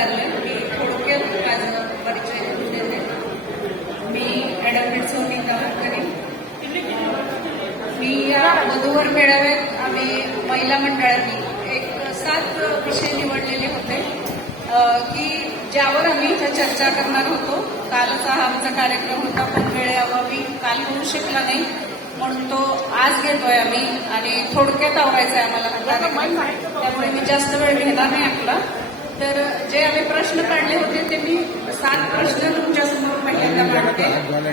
चाललंय मी थोडक्यात माझं परिचय देते. मी ॲडव्होकेट सोनिता वारकरी मी या वधूवर मेळाव्यात आम्ही महिला मंडळाने एक सात विषय निवडलेले होते. की ज्यावर आम्ही इथं चर्चा करणार होतो. कालचा हा आमचा कार्यक्रम होता पण वेळेअभावी काल होऊ शकला नाही. म्हणून तो आज घेतोय आम्ही आणि थोडक्यात आवरायचा आहे आम्हाला. त्यामुळे मी जास्त वेळ घेणार नाही आपला. तर जे आम्ही प्रश्न काढले होते ते मी सात प्रश्न तुमच्यासमोर पहिल्यांदा मांडते.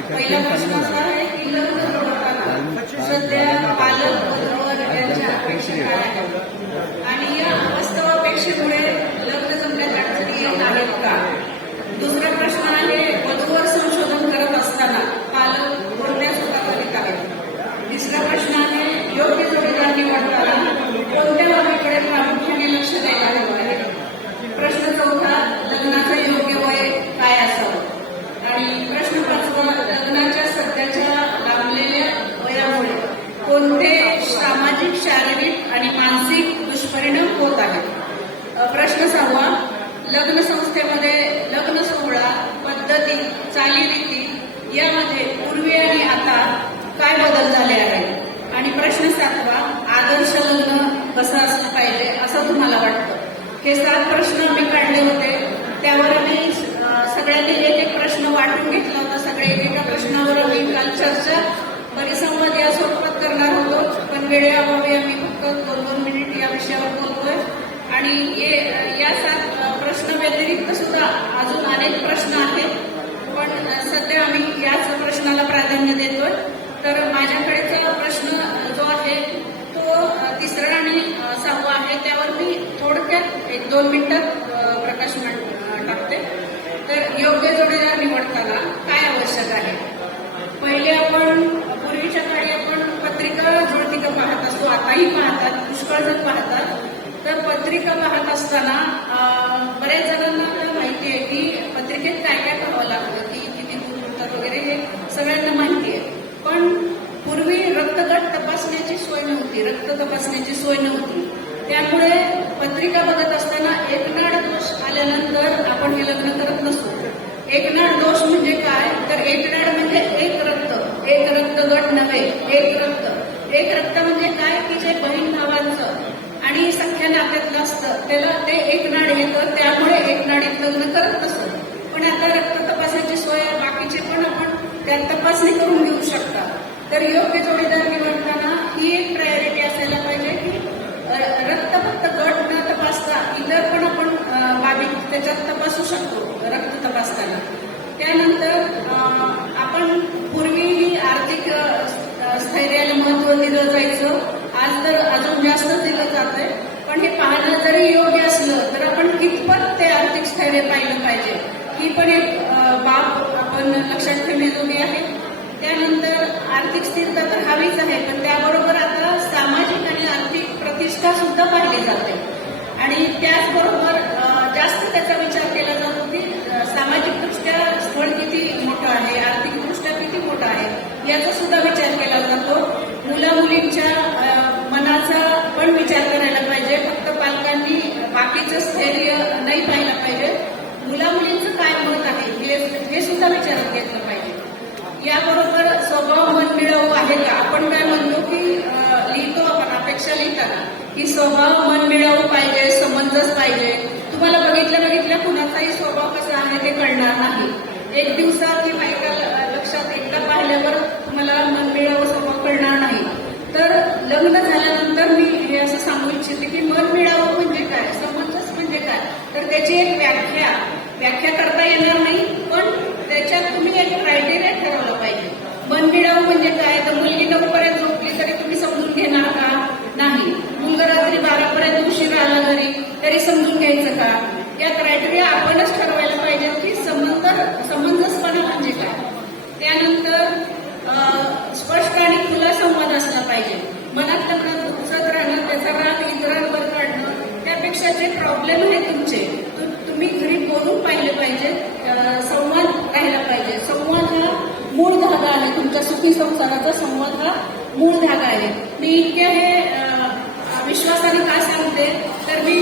पहिला प्रश्न असा आहे की लग्न जोडताना सध्या पालक बरोबर यांच्या अपेक्षा काय आहेत आणि या वास्तव अपेक्षेमुळे लग्न जमण्यात अडचणी येत आहेत का दुसरा प्रश्न आहे वधूवर संशोधन करत असताना पालक कोणत्या स्वतःकडे आहेत तिसरा प्रश्न आहे योग्य जोडीदार निवडताना कोणत्या बाबीकडे प्रामुख्याने लक्ष द्यायला हवं आहे प्रश्न चौथा लग्नाचं योग्य वय काय असावं आणि प्रश्न पाचवा लग्नाच्या सध्याच्या लांबलेल्या वयामुळे कोणते सामाजिक शारीरिक आणि मानसिक दुष्परिणाम होत आहेत अ, प्रश्न सहावा लग्न संस्थेमध्ये लग्न सोहळा पद्धती चालीरीती यामध्ये पूर्वी आणि आता काय बदल झाले आहेत? आणि प्रश्न सातवा आदर्श लग्न कसं असलं पाहिजे असं तुम्हाला वाटतं? हे सात प्रश्न मी काढले होते. त्यावर आम्ही सगळ्यांनी एक एक प्रश्न वाटून घेतला होता. सगळे एकेका प्रश्नावर आम्ही काल चर्चा परिसंवाद या स्वरूपात करणार होतो. पण वेळेअभावी आम्ही फक्त दोन दोन मिनिट या विषयावर बोलतोय. आणि ये- या सात प्रश्न व्यतिरिक्त सुद्धा अजून अनेक प्रश्न आहेत. सध्या आम्ही याच प्रश्नाला प्राधान्य देतोय. तर माझ्याकडेचा प्रश्न जो आहे तो तिसरा आणि सहावा आहे. त्यावर मी थोडक्यात एक दोन मिनिटात प्रकाश टाकते. तर योग्य जोडीदार निवडताना काय आवश्यक आहे? पहिले आपण पूर्वीच्या काळी आपण पत्रिका जुळतिका पाहत असतो. आताही पाहतात पुष्कळ जर पाहतात. तर पत्रिका पाहत असताना अं, बऱ्याच जणांना आता माहिती आहे की पत्रिकेत काय काय करावं लागतं की किती दूर होतात वगैरे हे सगळ्यांना माहिती आहे. पण पूर्वी रक्तगट तपासण्याची सोय नव्हती रक्त तपासण्याची सोय नव्हती. त्यामुळे पत्रिका बघत असताना एकनाड दोष आल्यानंतर आपण हे लग्न करत नसतो एकनाड दोष म्हणजे काय? तर एकनाड म्हणजे एक रक्त एक रक्तगट नव्हे एक रक्त. एक रक्त म्हणजे काय? की जे बहीण भावांचं. आणि सख्या नात्यातलं असतं. त्याला ते एकनाड येतं त्यामुळे एकनाडीत लग्न करत नसतं. पण आता रक्त तपासाची सोय आहे, बाकीचे पण त्यात तपासणी करून घेऊ शकता तर योग्य जोडीदार निवडताना ही एक प्रायोरिटी असायला पाहिजे की रक्त फक्त गट न तपासता इतर पण आपण बाबी त्याच्यात तपासू शकतो रक्त तपासताना. त्यानंतर आपण पूर्वीही आर्थिक स्थैर्याला महत्त्व दिलं जायचं. आज तर अजून जास्त दिलं जातंय. पण हे पाहणं जरी योग्य असलं तर आपण कितपत ते आर्थिक स्थैर्य पाहिलं पाहिजे. ही पण एक बाब आपण लक्षात ठेवण्याजोगे आहे. त्यानंतर आर्थिक स्थिरता तर हवीच आहे पण त्याबरोबर आता सामाजिक आणि आर्थिक प्रतिष्ठा सुद्धा पाहिली जाते. आणि त्याचबरोबर की स्वभाव मन मिळवू पाहिजे समंजस पाहिजे. तुम्हाला बघितल्या बघितल्या कुणाचाही स्वभाव कसा आहे ते कळणार नाही. एक दिवसात किंवा बायका लक्षात एकदा पाहिल्यावर तुम्हाला मनमिळावू स्वभाव कळणार नाही. तर लग्न झाल्यानंतर मी हे असं सांगू इच्छिते की मन मिळावं म्हणजे काय? समंजस म्हणजे काय? तर त्याची एक व्याख्या. व्याख्या करता येणार नाही पण त्याच्यात तुम्ही एक क्रायटेरिया ठरवलं पाहिजे मनमिळावू म्हणजे काय तर मुलगी नऊपर्यंत झोपली तरी तुम्ही समजून घेणार का नाही मुलगा रात्री बारापर्यंत उशीर आला घरी तरी समजून घ्यायचं का? या क्रायटेरिया आपणच ठरवायला पाहिजे की संबंध समंजसपणा म्हणजे काय? त्यानंतर स्पष्ट आणि खुला संवाद असला पाहिजे. मनातलं मनात घुसत राहणं त्याचा राग इतरांवर काढणं त्यापेक्षा जे प्रॉब्लेम आहे तुमचे तुम्ही घरी बोलून पाहिले पाहिजे? संवाद राहिला पाहिजे. संवाद हा मूळ धागा आहे. तुमच्या सुखी संसाराचा संवाद हा मूळ धागा आहे. मी इतके हे विश्वासाने का सांगते? तर मी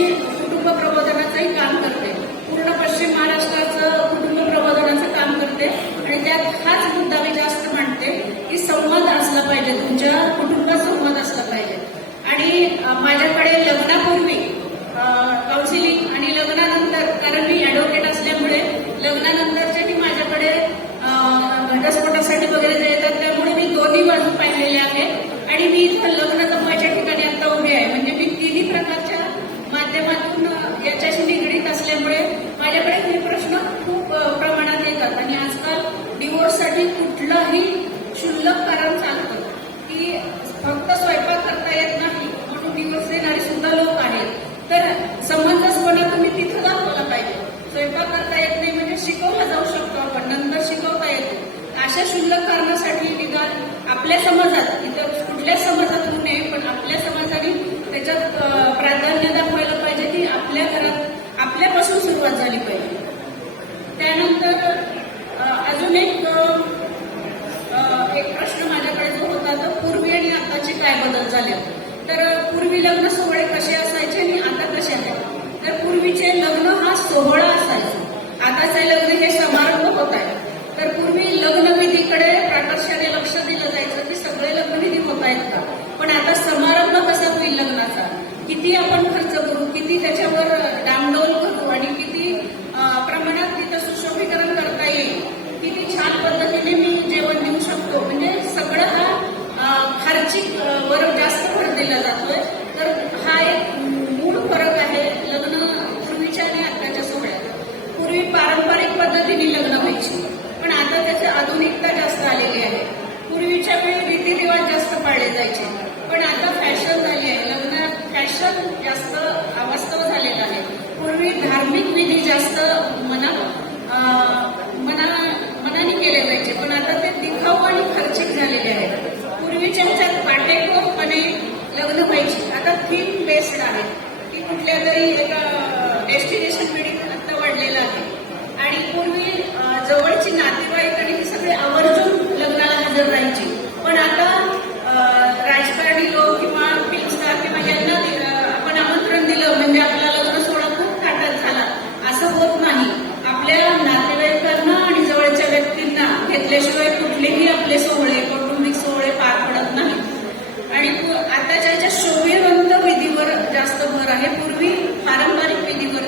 पूर्ण पश्चिम महाराष्ट्राचं कुटुंब प्रबोधनाचं काम करते. आणि त्यात हाच मुद्दा मी जास्त मांडते की संवाद असला पाहिजे तुमच्या कुटुंबात संवाद असला पाहिजे. आणि माझ्याकडे लग्नापूर्वी काउन्सिलिंग आणि लग्नानंतर कारण मी ॲडव्होकेट असल्यामुळे लग्नानंतरचे मी माझ्याकडे घटस्फोटासाठी वगैरे जे येतात त्यामुळे मी दोन्ही बाजू पाहिलेल्या आहे. आणि मी इथं लग्न फक्त स्वयंपाक करता येत नाही म्हणून दिवस येणारे सुद्धा लोक आहेत. तर समंजसपणा तुम्ही तिथं दाखवला पाहिजे. स्वयंपाक करता येत नाही म्हणजे शिकवला जाऊ शकतो आपण नंतर शिकवता येतो. अशा शुल्लक कारणासाठी निदान आपल्या समाजात इतर कुठल्याच समाजातून नये पूर्वी लग्न सोहळे कसे असायचे आणि आता कसे आहेत? तर पूर्वीचे लग्न हा सोहळा असायचा. आताचे लग्न हे समारंभ होत आहे तर पूर्वी लग्नविधीकडे प्राकर्षाने लक्ष दिलं जायचं की सगळे लग्नविधी होत आहेत का? पण आता समारंभ कसा होईल लग्नाचा किती आपण खर्च करू? किती त्याच्यावर डामडोल करू आणि किती अ, प्रमाणात तिथं सुशोभीकरण करता येईल किती छान पद्धतीने मी जेवण देऊ शकतो म्हणजे सगळं हा अ, खर्चिक अ, वर जास्त भर दिला जातोय तर हा एक मूळ फरक आहे लग्न पूर्वीच्या आणि आताच्या सोहळ्यात पूर्वी पारंपरिक पद्धतीने लग्न व्हायची पण आता त्याची आधुनिकता जास्त आलेली आहे पूर्वीच्या वेळी रीतिरिवाज जास्त पाळले जायचे पण आता फॅशन झाली आहे लग्नात फॅशन जास्त अवास्तव झालेलं आहे पूर्वी धार्मिक विधी जास्त म्हणा अं, मना मनाने केले जायचे पण आता ते दिखाऊ आणि खर्चिक झालेले आहेत पूर्वीच्या ह्याच्यात काटेकोरपणे लग्न व्हायची आता थीम बेस्ड आहे की कुठल्या तरी एका डेस्टिनेशन वेडिंग आता वाढलेलं आहे आणि पूर्वी अं, जवळची नातेवाईक आणि ही सगळे आवर्जून लग्नाला हजर राहायची पण आता अं, राजकारणी लोक किंवा फिल्म स्टार किंवा यांना दिलं- आपण आमंत्रण दिलं म्हणजे आपला लग्न सोहळा खूप काटात झाला असं होत नाही आपल्या नातेवाईकांना आणि जवळच्या व्यक्तींना घेतल्याशिवाय कुठलेही आपले सोहळे कौटुंबिक सोहळे पार पडत नाही आणि पु- आताच्या याच्या शोभेवंत विधीवर जास्त भर आहे. पूर्वी पारंपरिक विधीवर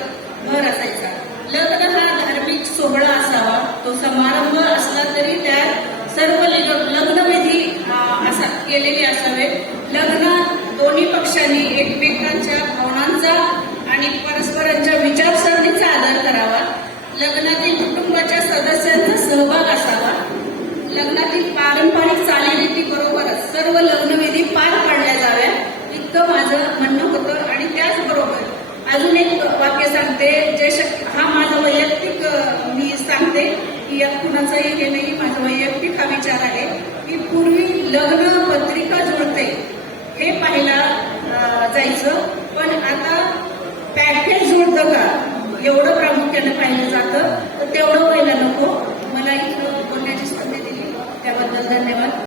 भर असायचा. लग्न हा धार्मिक सोहळा असावा. तो समारंभ असला तरी त्यात सर्व लग्नविधी असा केलेले असावे. लग्नात दोन्ही पक्षांनी एक अजून एक वाक्य सांगते. जे शक हा माझा वैयक्तिक मी सांगते की यात कुणाचाही हे नाही माझा वैयक्तिक हा विचार आहे की पूर्वी लग्न पत्रिका जुळते. हे पाहायला जायचं. पण आता पॅकेज जुळतं का? एवढं प्रामुख्याने पाहिलं जातं. तर तेवढं व्हायला नको. मला इथं बोलण्याची संधी दिली. त्याबद्दल धन्यवाद.